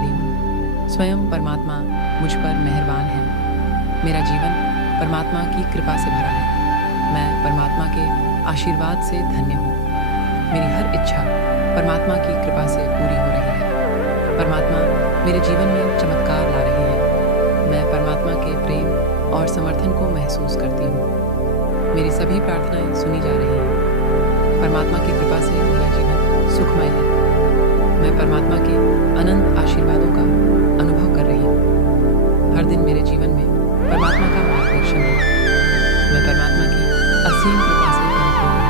भाग्यशाली हूँ। स्वयं परमात्मा मुझ पर मेहरबान है। मेरा जीवन परमात्मा की कृपा से भरा है। मैं परमात्मा के आशीर्वाद से धन्य हूँ। मेरी हर इच्छा परमात्मा की कृपा से पूरी हो रही है। परमात्मा मेरे जीवन में चमत्कार ला रहे हैं। मैं परमात्मा के प्रेम और समर्थन को महसूस करती हूँ। मेरी सभी प्रार्थनाएं सुनी जा रही हैं। परमात्मा की कृपा से मेरा जीवन सुखमय है। मैं परमात्मा के अनंत आशीर्वादों का अनुभव कर रही हूँ। हर दिन मेरे जीवन में परमात्मा का मार्गदर्शन है। मैं परमात्मा की असीम कृपा से परिपूर्ण हूँ।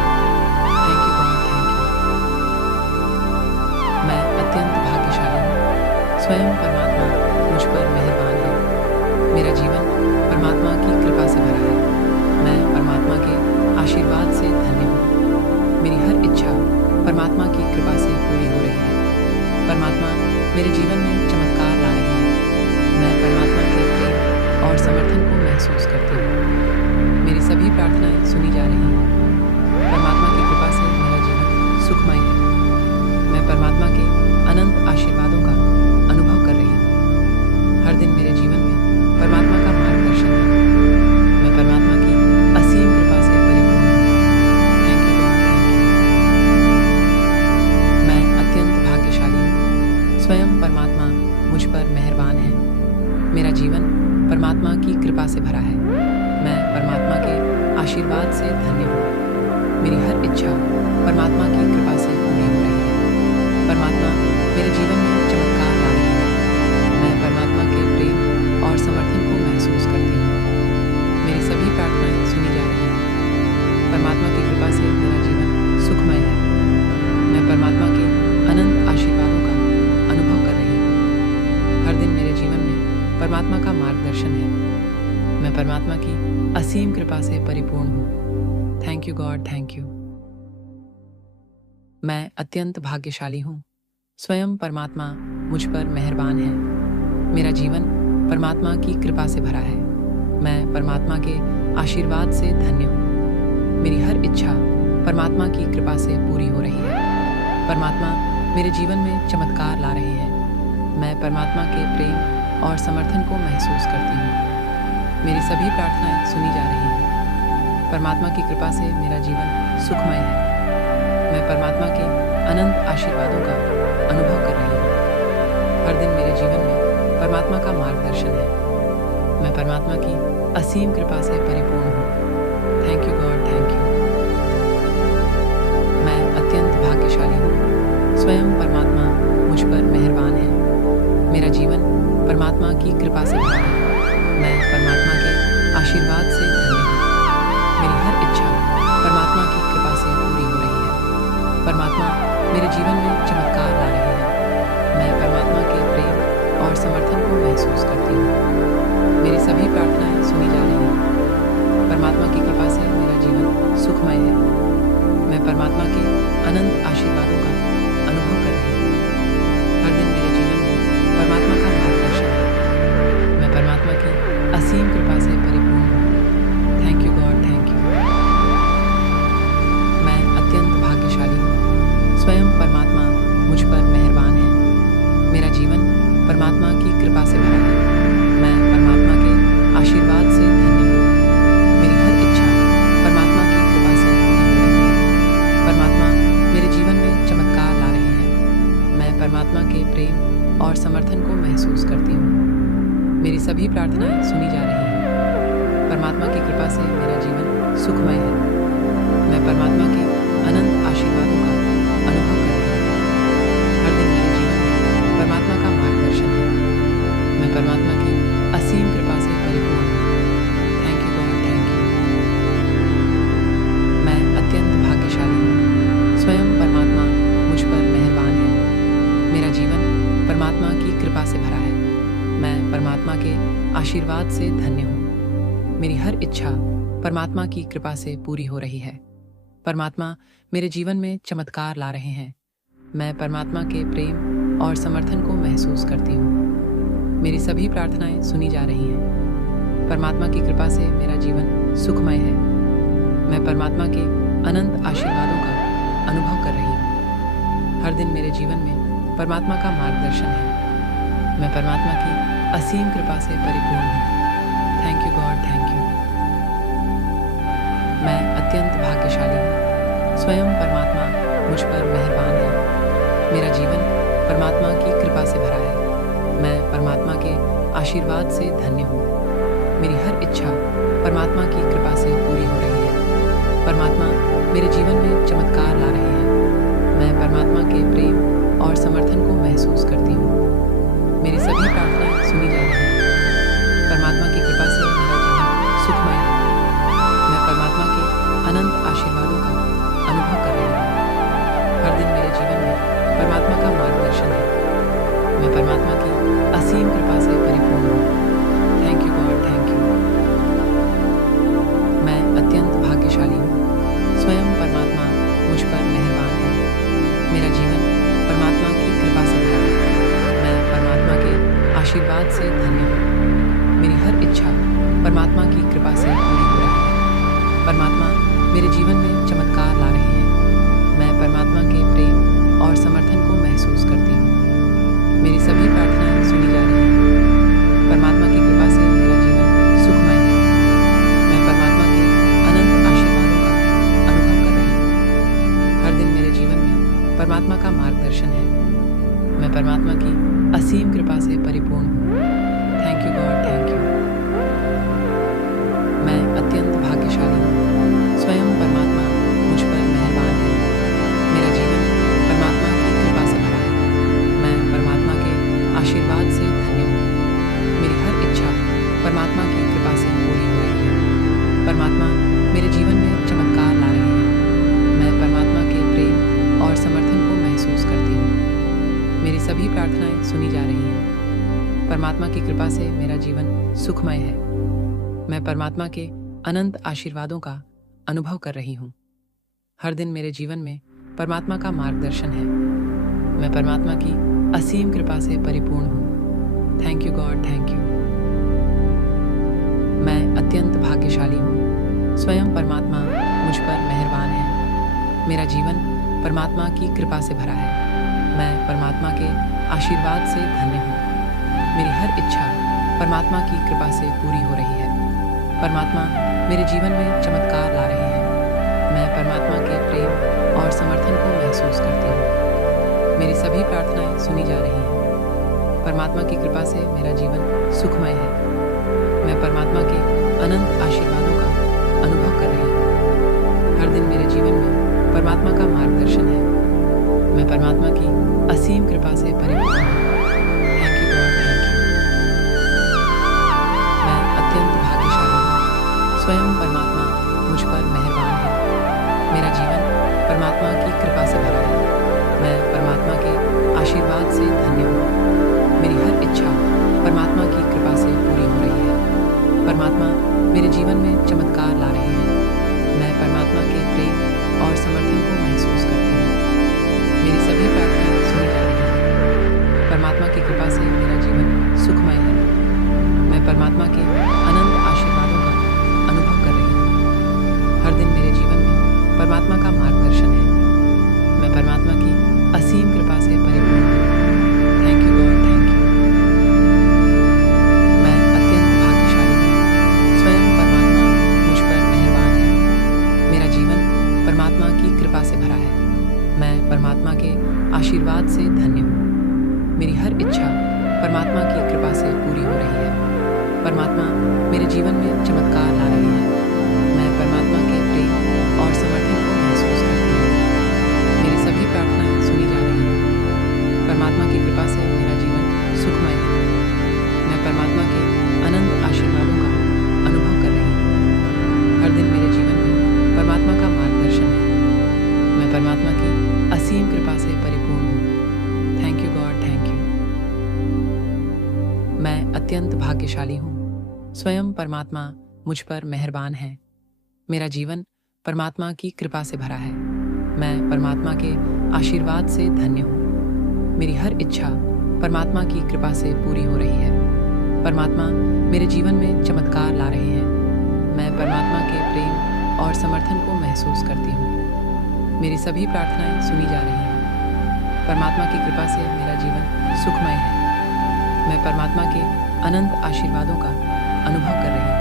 Thank you God, thank you. मैं अत्यंत भाग्यशाली हूँ। स्वयं परमात्मा मुझ पर मेहरबान है। मेरा जीवन परमात्मा की कृपा से भरा है। मैं परमात्मा के आशीर्वाद से धन्य हूँ। मेरी हर इच्छा परमात्मा की कृपा से पूरी हो रही है। परमात्मा मेरे जीवन में चमत्कार ला रहे हैं। मैं परमात्मा के प्रेम और समर्थन को महसूस करती हूँ। मेरी सभी प्रार्थनाएं सुनी जा रही हैं। परमात्मा की कृपा से मेरा जीवन सुखमय है। मैं परमात्मा के अनंत आशीर्वादों का अनुभव कर रही हूँ। हर दिन मेरे जीवन में परमात्मा का मार्गदर्शन है। मैं परमात्मा की असीम कृपा से परिपूर्ण हूँ। Thank you God, thank you. मैं अत्यंत भाग्यशाली हूँ। स्वयं परमात्मा मुझ पर मेहरबान है। मेरा जीवन परमात्मा की कृपा से भरा है। मैं परमात्मा के आशीर्वाद से धन्य हूँ। मेरी हर इच्छा परमात्मा की कृपा से पूरी हो रही है। परमात्मा मेरे जीवन में चमत्कार ला रहे हैं। मैं परमात्मा के प्रेम और समर्थन को महसूस करती हूँ। मेरी सभी प्रार्थनाएं सुनी जा रही हैं। परमात्मा की कृपा से मेरा जीवन सुखमय है। मैं परमात्मा के अनंत आशीर्वादों का अनुभव कर रही हूँ। हर दिन मेरे जीवन में परमात्मा का मार्गदर्शन है। मैं परमात्मा की असीम कृपा से परिपूर्ण हूँ। Thank you God, thank you. मैं अत्यंत भाग्यशाली हूँ। स्वयं परमात्मा मुझ पर मेहरबान है। मेरा जीवन परमात्मा की कृपा से भरा है। मैं परमात्मा के आशीर्वाद से धन्य हूँ। मेरी हर इच्छा परमात्मा की कृपा से पूरी हो रही है। परमात्मा मेरे जीवन में चमत्कार ला रहे हैं। मैं परमात्मा के प्रेम और समर्थन को महसूस करती हूँ। मेरी सभी प्रार्थनाएं सुनी जा रही हैं। परमात्मा की कृपा से मेरा जीवन सुखमय है। मैं परमात्मा के अनंत आशीर्वादों का अनुभव कर रही हूँ। हर दिन मेरे जीवन में परमात्मा का मार्गदर्शन है। मैं परमात्मा की असीम कृपा से परिपूर्ण हूँ। Thank you God, thank you. मैं अत्यंत भाग्यशाली हूँ। स्वयं परमात्मा मुझ पर मेहरबान है। मेरा जीवन परमात्मा की कृपा से भरा है। मैं परमात्मा के आशीर्वाद से धन्य हूँ। मेरी हर इच्छा परमात्मा की कृपा से पूरी हो रही है। परमात्मा मेरे जीवन में चमत्कार ला रहे हैं। मैं परमात्मा के प्रेम और समर्थन को महसूस करती हूँ। मेरी सभी प्रार्थनाएं सुनी जा रही हैं। परमात्मा की कृपा से मेरा जीवन सुखमय है। मैं परमात्मा के अनंत आशीर्वादों का अनुभव कर रही हूँ। हर दिन मेरे जीवन में परमात्मा का मार्गदर्शन है। मैं परमात्मा की असीम कृपा से परिपूर्ण हूँ। Thank you God, thank you. मैं अत्यंत भाग्यशाली हूँ। स्वयं परमात्मा मुझ पर मेहरबान है। मेरा जीवन परमात्मा की कृपा से भरा है। मैं परमात्मा के आशीर्वाद से धन्य हूँ। मेरी हर इच्छा परमात्मा की कृपा से पूरी हो रही है। परमात्मा मेरे जीवन में चमत्कार ला रहे हैं। मैं परमात्मा के प्रेम और समर्थन को महसूस करती हूँ। मेरी सभी प्रार्थनाएं सुनी जा रही हैं। परमात्मा की कृपा से मेरा जीवन सुखमय है। मैं परमात्मा के अनंत आशीर्वादों का अनुभव कर रही हूँ। हर दिन मेरे जीवन में परमात्मा का मार्गदर्शन है। मैं परमात्मा की असीम कृपा से परिपूर्ण हूँ। Thank you God, thank you. मैं अत्यंत भाग्यशाली हूँ। स्वयं परमात्मा मुझ पर मेहरबान है। मेरा जीवन परमात्मा की कृपा से भरा है। मैं परमात्मा के आशीर्वाद से धन्य हूँ। मेरी हर इच्छा परमात्मा की कृपा से पूरी हो रही है। परमात्मा मेरे जीवन में चमत्कार ला रहे हैं। मैं परमात्मा के प्रेम और समर्थन को महसूस करती हूँ। मेरी सभी प्रार्थनाएं सुनी जा रही हैं। परमात्मा की कृपा से मेरा जीवन सुखमय है। मैं परमात्मा के अनंत आशीर्वादों का अनुभव कर रही हूँ। हर दिन मेरे जीवन में परमात्मा का मार्गदर्शन है। मैं परमात्मा की असीम कृपा से परिपूर्ण हूँ। Thank you God, thank you. मैं अत्यंत भाग्यशाली हूँ। स्वयं परमात्मा मुझ पर मेहरबान है। मेरा जीवन परमात्मा की कृपा से भरा है। मैं परमात्मा के आशीर्वाद से धन्य हूँ। मेरी हर इच्छा परमात्मा की कृपा से पूरी हो रही है। परमात्मा मेरे जीवन में चमत्कार ला रहे हैं। मैं परमात्मा के प्रेम और समर्थन को महसूस करती हूँ। मेरी सभी प्रार्थनाएं सुनी जा रही हैं। परमात्मा की कृपा से मेरा जीवन सुखमय है। मैं परमात्मा के अनंत आशीर्वादों का अनुभव कर रही हूँ। हर दिन मेरे जीवन में परमात्मा का मार्गदर्शन है। मैं परमात्मा की असीम कृपा से परिपूर्ण हूँ। Thank you God, thank you. मैं अत्यंत भाग्यशाली हूँ। स्वयं परमात्मा मुझ पर मेहरबान है। मेरा जीवन परमात्मा की कृपा से भरा है। मैं परमात्मा के आशीर्वाद से धन्य हूँ। मेरी हर इच्छा परमात्मा की कृपा से पूरी हो रही है। परमात्मा मेरे जीवन में चमत्कार ला रहे हैं। मैं परमात्मा के प्रेम और समर्थन को महसूस करती हूँ। मेरी सभी प्रार्थनाएं सुनी जा रही हैं। परमात्मा की कृपा से मेरा जीवन सुखमय है। मैं परमात्मा के अनंत आशीर्वादों का अनुभव कर रही हूँ। हर दिन मेरे जीवन में परमात्मा का मार्गदर्शन है। मैं परमात्मा की असीम कृपा से परिपूर्ण हूँ। Thank you God, thank you. मैं अत्यंत भाग्यशाली हूँ। स्वयं परमात्मा मुझ पर मेहरबान है। मेरा जीवन परमात्मा की कृपा से भरा है। मैं परमात्मा के आशीर्वाद से धन्य हूँ। मेरी हर इच्छा परमात्मा की कृपा से पूरी हो रही है। परमात्मा मेरे जीवन में चमत्कार ला रहे हैं। मैं परमात्मा के प्रेम और समर्थन को महसूस करती हूँ। मेरी सभी प्रार्थनाएं सुनी जा रही हैं। परमात्मा की कृपा से मेरा जीवन सुखमय है। मैं परमात्मा के अनंत आशीर्वादों का अनुभव कर रही हूँ। हर दिन मेरे जीवन में परमात्मा का मार्गदर्शन है। मैं परमात्मा की असीम कृपा से परिपूर्ण हूँ। Thank you God, thank you. मैं अत्यंत भाग्यशाली हूँ। स्वयं परमात्मा मुझ पर मेहरबान है। मेरा जीवन परमात्मा की कृपा से भरा है। मैं परमात्मा के आशीर्वाद से धन्य हूँ। मेरी हर इच्छा परमात्मा की कृपा से पूरी हो रही है। परमात्मा मेरे जीवन में चमत्कार ला रहे हैं। मैं परमात्मा के प्रेम और समर्थन को महसूस करती हूँ। मेरी सभी प्रार्थनाएं सुनी जा रही हैं। परमात्मा की कृपा से मेरा जीवन सुखमय है। मैं परमात्मा के अनंत आशीर्वादों का अनुभव कर रही हूँ। हर दिन मेरे जीवन में परमात्मा का मार्गदर्शन है। मैं परमात्मा की असीम कृपा से परिपूर्ण हूँ। Thank you God, thank you. मैं अत्यंत भाग्यशाली हूँ। स्वयं परमात्मा मुझ पर मेहरबान है। मेरा जीवन परमात्मा की कृपा से भरा है। मैं परमात्मा के आशीर्वाद से धन्य हूँ। मेरी हर इच्छा परमात्मा की कृपा से पूरी हो रही है। परमात्मा मेरे जीवन में चमत्कार ला रहे हैं। मैं परमात्मा के प्रेम और समर्थन को महसूस करती हूँ। मेरी सभी प्रार्थनाएं सुनी जा रही हैं। परमात्मा की कृपा से मेरा जीवन सुखमय है। मैं परमात्मा के अनंत आशीर्वादों का अनुभव कर रही हूँ। हर दिन मेरे जीवन में परमात्मा का मार्गदर्शन है। मैं परमात्मा की असीम कृपा से परिपूर्ण हूँ। Thank you God, thank you. मैं अत्यंत भाग्यशाली हूँ। स्वयं परमात्मा मुझ पर मेहरबान है। मेरा जीवन परमात्मा की कृपा से भरा है। मैं परमात्मा के आशीर्वाद से धन्य हूँ। मेरी हर इच्छा परमात्मा की कृपा से पूरी हो रही है। परमात्मा मेरे जीवन में चमत्कार ला रहे हैं। मैं परमात्मा के प्रेम और समर्थन को महसूस करती हूँ। मेरी सभी प्रार्थनाएं सुनी जा रही हैं। परमात्मा की कृपा से मेरा जीवन सुखमय है। मैं परमात्मा के अनंत आशीर्वादों का अनुभव कर रही हूँ। हर दिन मेरे जीवन में परमात्मा का मार्गदर्शन है। मैं परमात्मा की असीम कृपा से परिपूर्ण हूँ। Thank you God, thank you. मैं अत्यंत भाग्यशाली हूँ। स्वयं परमात्मा मुझ पर मेहरबान है। मेरा जीवन परमात्मा की कृपा से भरा है। मैं परमात्मा के आशीर्वाद से धन्य हूँ। मेरी हर इच्छा परमात्मा की कृपा से पूरी हो रही है। परमात्मा मेरे जीवन में चमत्कार ला रहे हैं। मैं परमात्मा के प्रेम और समर्थन को महसूस करती हूँ। मेरी सभी प्रार्थनाएं सुनी जा रही हैं। परमात्मा की कृपा से मेरा जीवन सुखमय है। मैं परमात्मा के अनंत आशीर्वादों का अनुभव कर रही हूँ।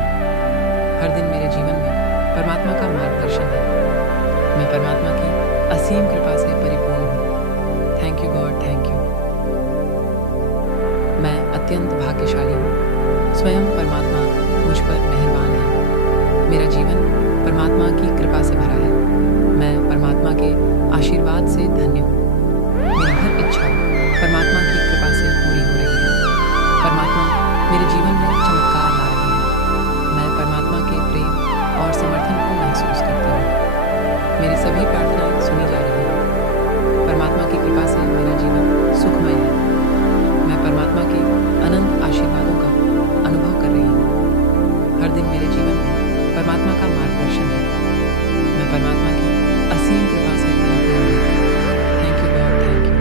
हर दिन मेरे जीवन में परमात्मा का मार्गदर्शन है। मैं परमात्मा की असीम कृपा से परिपूर्ण हूँ। Thank you God, thank you. मैं अत्यंत भाग्यशाली हूँ। स्वयं परमात्मा मुझ पर मेहरबान है। मेरा जीवन परमात्मा की कृपा से भरा है। मैं परमात्मा के आशीर्वाद से धन्य हूँ। मेरी हर इच्छा परमात्मा की कृपा से पूरी हो रही है। परमात्मा मेरे जीवन में चमत्कार ला रहे हैं। मैं परमात्मा के प्रेम और समर्थन को महसूस करती हूँ। मेरी सभी प्रार्थनाएं सुनी जा रही हैं। परमात्मा की कृपा से मेरा जीवन सुखमय है। मैं परमात्मा के अनंत आशीर्वादों का अनुभव कर रही हूँ। हर दिन मेरे जीवन में परमात्मा का मार्गदर्शन है। मैं परमात्मा की असीम कृपा से परिपूर्ण हूँ। Thank you God, thank you.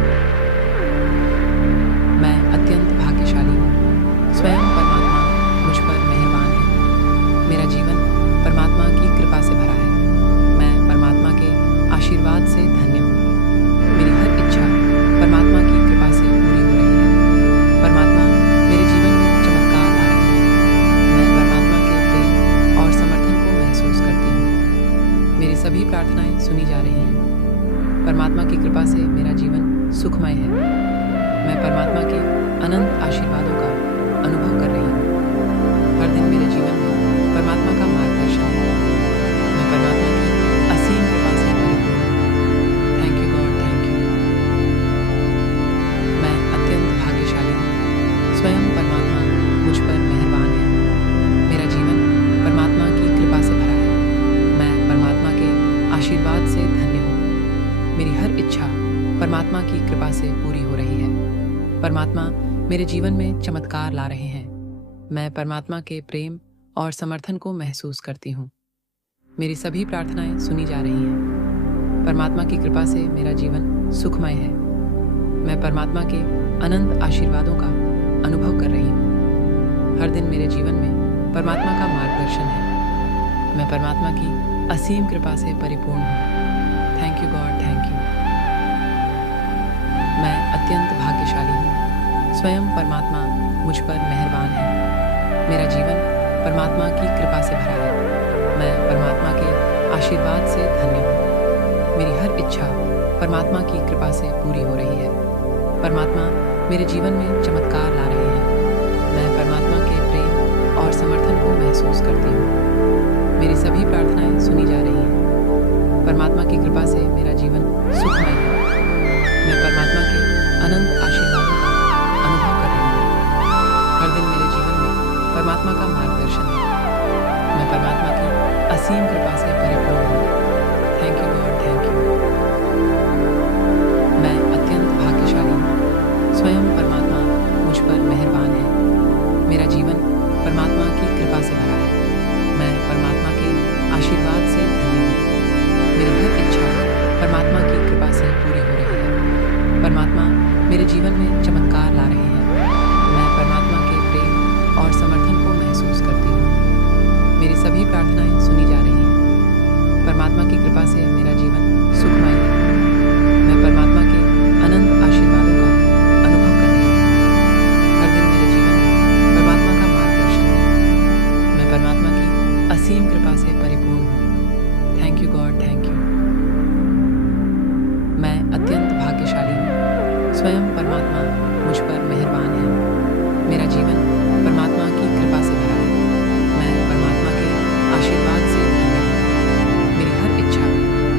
मैं अत्यंत भाग्यशाली हूँ। स्वयं परमात्मा मुझ पर मेहरबान है। मेरा जीवन परमात्मा की कृपा से भरा है। मैं परमात्मा के आशीर्वाद से धन्य हूँ। मेरी हर इच्छा परमात्मा की कृपा से पूरी हो रही है। परमात्मा मेरे जीवन में चमत्कार ला रहे हैं। मैं परमात्मा के प्रेम और समर्थन को महसूस करती हूँ। मेरी सभी प्रार्थनाएं सुनी जा रही हैं। परमात्मा की कृपा से मेरा जीवन सुखमय है। मैं परमात्मा के अनंत आशीर्वादों का अनुभव कर रही हूँ। हर दिन मेरे जीवन में परमात्मा का मार्गदर्शन है। मैं परमात्मा की असीम कृपा से परिपूर्ण हूँ। Thank you God, thank you. मैं अत्यंत भाग्यशाली हूँ। स्वयं परमात्मा मुझ पर मेहरबान है। मेरा जीवन परमात्मा की कृपा से भरा है। मैं परमात्मा के आशीर्वाद से धन्य हूँ। मेरी हर इच्छा परमात्मा की कृपा से पूरी हो रही है। परमात्मा मेरे जीवन में चमत्कार ला रहे हैं। मैं परमात्मा के प्रेम और समर्थन को महसूस करती हूँ। मेरी सभी प्रार्थनाएं सुनी जा रही हैं। परमात्मा की कृपा से मेरा जीवन सुखमय है। मैं परमात्मा के अनंत आशीर्वादों का अनुभव कर रही हूँ। हर दिन मेरे जीवन में परमात्मा का मार्गदर्शन है। मैं परमात्मा की असीम कृपा से परिपूर्ण हूँ। Thank you God, thank you. मैं अत्यंत भाग्यशाली हूँ। स्वयं परमात्मा मुझ पर मेहरबान है। मेरा जीवन परमात्मा की कृपा से भरा है। मैं परमात्मा के आशीर्वाद से धन्य हूँ। मेरी हर इच्छा परमात्मा की कृपा से पूरी हो रही है। परमात्मा मेरे जीवन में चमत्कार ला रहे हैं। मैं परमात्मा के प्रेम और समर्थन को महसूस करती हूँ। मेरी सभी प्रार्थनाएं सुनी जा रही हैं। परमात्मा की कृपा से मेरा जीवन सुखमय है। मैं परमात्मा के अनंत आशीर्वादों का अनुभव कर रही हूँ। हर दिन मेरे जीवन में परमात्मा का मार्गदर्शन है। मैं परमात्मा की असीम कृपा से परिपूर्ण हूँ। Thank you God, thank you. मैं अत्यंत भाग्यशाली हूँ। स्वयं परमात्मा मुझ पर मेहरबान है। मेरा जीवन परमात्मा की कृपा से भरा है। मैं परमात्मा के आशीर्वाद से धन्य हूँ। मेरी हर इच्छा परमात्मा की कृपा से पूरी हो रही है। परमात्मा मेरे जीवन में चमत्कार ला रहे हैं। मैं परमात्मा के प्रेम और समर्थन को महसूस करती हूँ। मेरी सभी प्रार्थनाएं सुनी जा रही हैं। परमात्मा की कृपा से मेरा जीवन सुखमय है। मैं परमात्मा के अनंत आशीर्वादों का अनुभव कर रही हूँ। हर दिन मेरे जीवन में परमात्मा का मार्गदर्शन है। मैं परमात्मा की असीम कृपा से परिपूर्ण हूँ। Thank you God, thank you. मैं अत्यंत भाग्यशाली हूँ। स्वयं परमात्मा मुझ पर मेहरबान है। मेरा जीवन परमात्मा की कृपा से भरा है। मैं परमात्मा के आशीर्वाद से धन्य हूँ। मेरी हर इच्छा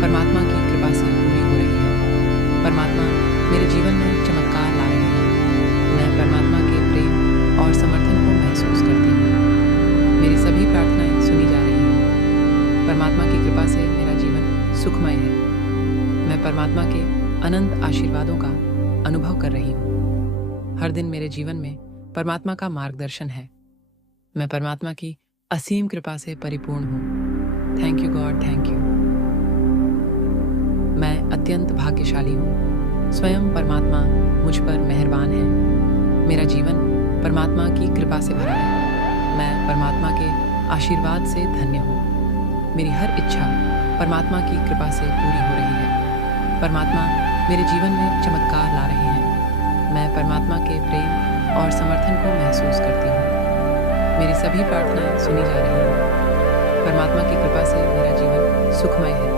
परमात्मा की कृपा से पूरी हो रही है। परमात्मा मेरे जीवन में चमत्कार ला रहे हैं। मैं परमात्मा के प्रेम और समर्थन को महसूस करती हूँ। मेरी सभी प्रार्थनाएं सुनी जा रही हैं। परमात्मा की कृपा से मेरा जीवन सुखमय है। मैं परमात्मा के अनंत आशीर्वादों का अनुभव कर रही हूँ। हर दिन मेरे जीवन में परमात्मा का मार्गदर्शन है। मैं परमात्मा की असीम कृपा से परिपूर्ण हूँ। Thank you God, thank you. मैं अत्यंत भाग्यशाली हूँ। स्वयं परमात्मा मुझ पर मेहरबान है। मेरा जीवन परमात्मा की कृपा से भरा है। मैं परमात्मा के आशीर्वाद से धन्य हूँ। मेरी हर इच्छा परमात्मा की कृपा से पूरी हो रही है। परमात्मा मेरे जीवन में चमत्कार ला रहे हैं। मैं परमात्मा के प्रेम और समर्थन को महसूस करती हूँ। मेरी सभी प्रार्थनाएं सुनी जा रही हैं। परमात्मा की कृपा से मेरा जीवन सुखमय है।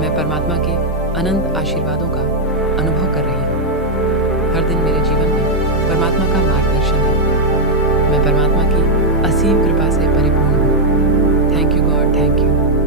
मैं परमात्मा के अनंत आशीर्वादों का अनुभव कर रही हूँ। हर दिन मेरे जीवन में परमात्मा का मार्गदर्शन है। मैं परमात्मा की असीम कृपा से परिपूर्ण हूँ। Thank you God, thank you.